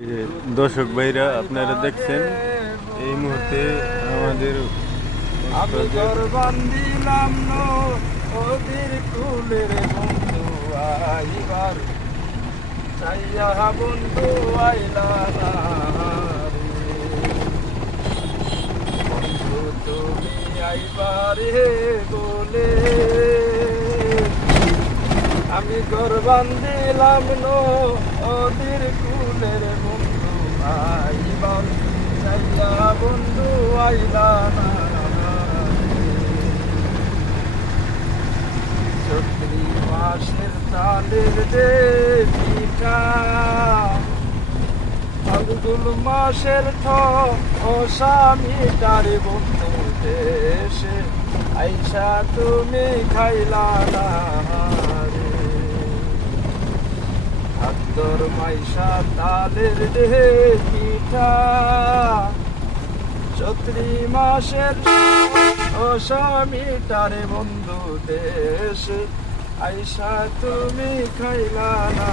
এই যে দর্শক ভাইরা আপনারা দেখছেন এই মুহূর্তে আমাদের আমি ঘর বান্দিলাম নদীর কুলের বন্ধু আইবার চাইয়া বন্ধু আইলা না রে। বন্ধু তুমি আইবারে বলে আমি ঘর বান্দিলাম নদীর কুলের বন্ধু আইবার চাইয়া বন্ধু আইলা না। চৈত্রি মাসের চালের যে পিঠা ফাল্গুন মাসের স্বামীটারে বন্ধু দেশে আইসা তুমি খাইলা না রে। ভাদ্র মাইশা তালের যে পিঠা চৈত্রি মাসের স্বামীটারে বন্ধু দেশ আইসা তুমি খাইলা না